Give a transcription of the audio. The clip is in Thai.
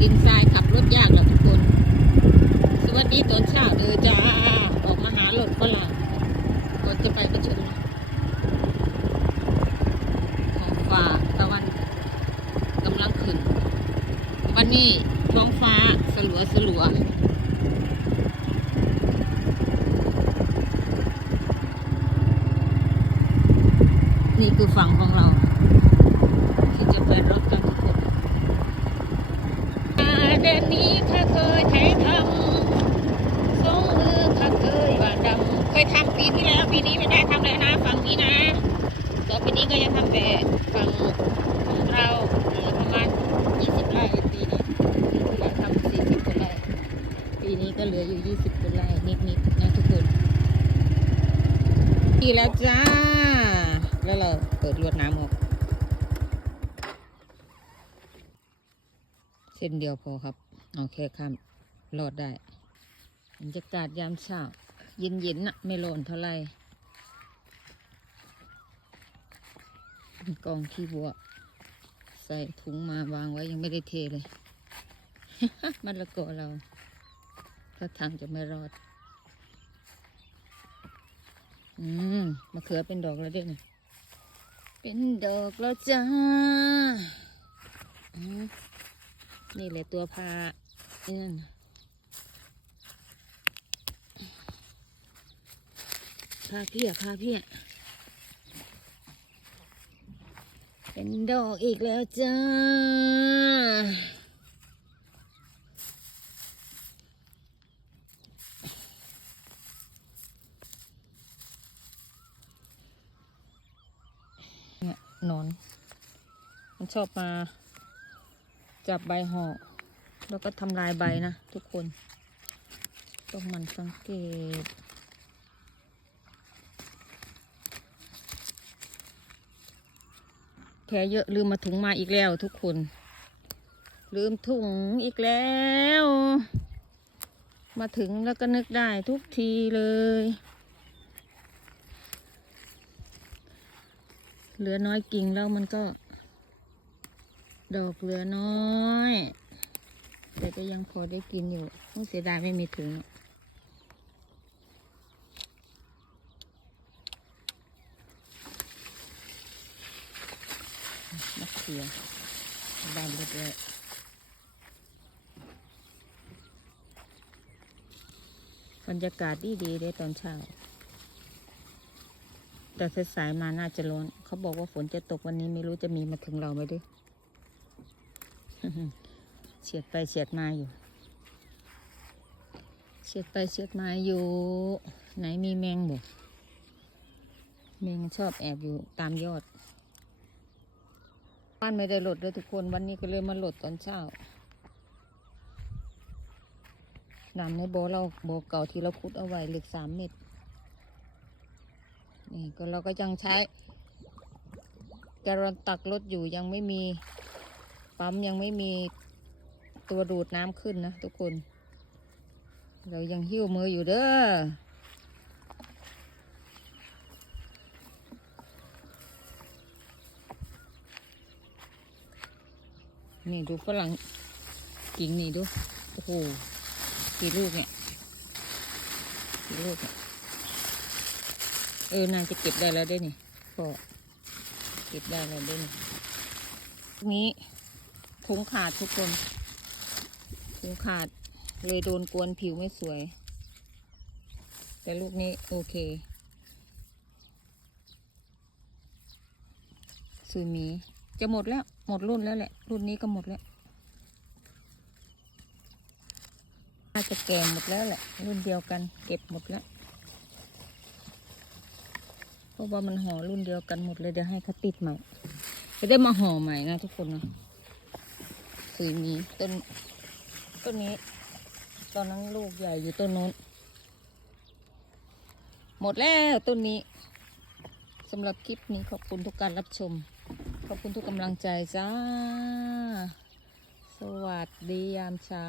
ดินทรายขับรถยากแล้วทุกคน สวัสดีตอนเช้าเด้อจ้า ออกมาหารถฝรั่งก่อนจะไปประชุมของฟ้าตะวันกำลังขึ้น วันนี้ท้องฟ้าสลัวสลัวนี่คือฝั่งของเรา ที่จะไปรถกัน เดือนนี้ข้าเคยไถทำสองมือข้าเคยบาดดำเคยทำปีที่แล้วปีนี้ไม่ได้ทำเลยนะฝั่งนี้นะต่อไปนี้ก็ยังทำแต่ฝั่งของเราประมาณ20ไร่ปีนี้ที่แล้วทำ40กว่าไร่ปีนี้ก็เหลืออยู่20กว่าไร่นิดๆนะทุกคนดีแล้วจ้า แล้วเราเปิดรวดน้ำออกเส้นเดียวพอครับ เอาแค่ข้ามรอดได้บรรยากาศยามเช้าเย็นๆน่ะไม่ร้อนเท่าไหร่กองขี้บัว ใส่ถุงมาวางไว้ยังไม่ได้เทเลย มันละกอเราถ้าทางจะไม่รอด อืมมะเขือเป็นดอกแล้วเด้เนี่เป็นดอกแล้วจ้า นี่แหละตัวพา เอื้อนพาเพี่ยพาเพี่ยเป็นดอกอีกแล้วจ้า เนี่ยนอน มันชอบมา จับใบห่อ แล้วก็ทำลายใบนะทุกคน ต้องมันสังเกต แผลเยอะลืมมาถุงมาอีกแล้วทุกคน ลืมถุงอีกแล้ว มาถึงแล้วก็นึกได้ทุกทีเลยเหลือน้อยกิ่งแล้วมันก็ ดอกเหลือน้อย แต่ก็ยังพอได้กินอยู่ต้องเสียดายไม่มีถุงมะเขือบ้านเรียบร้อยบรรยากาศดีดีๆเลยตอนเช้า แต่สายมาน่าจะร้อน เขาบอกว่าฝนจะตกวันนี้ไม่รู้จะมีมาถึงเราไหมด้วย เฉียดไปเฉียดมาอยู่ เฉียดไปเฉียดมาอยู่ ไหนมีแมงบ่แมงชอบแอบอยู่ตามยอดบ้านไม่ได้หลดเลยทุกคนวันนี้ก็เลยมาหลดตอนเช้านำในโบเราโบเก่าที่เราขุดเอาไว้เหล็กสามเม็ดนี่ก็เราก็ยังใช้แกลลอนตักรถอยู่ยังไม่มีปั๊มยังไม่มี ตัวดูดน้ำขึ้นนะทุกคน เรายังหิ้วมืออยู่เด้อนี่ดูฝรั่งกิ่งนี่ดู โอ้โหกี่ลูกเนี่ยกี่ลูกเนี่ยเออน่าจะเก็บได้แล้วด้วยนี่พอเก็บได้แล้วด้วยนี่นี้ถุงขาดทุกคน ถุงขาด เลยโดนกวนผิวไม่สวย แต่ลูกนี้โอเคสุยมี จะหมดแล้ว หมดรุ่นแล้วแหละ รุ่นนี้ก็หมดแล้วน่าจะแก่หมดแล้วแหละ รุ่นเดียวกัน เก็บหมดแล้วเพราะว่ามันห่อรุ่นเดียวกันหมดเลยเดี๋ยวให้เขาติดใหม่ จะได้มาห่อใหม่นะทุกคนนะสีมีต้น ต้นนี้ ตอนนั้นลูกใหญ่อยู่ต้นโน้น หมดแล้วต้นนี้สำหรับคลิปนี้ขอบคุณทุกการรับชม ขอบคุณทุกกำลังใจจ้า สวัสดียามเช้า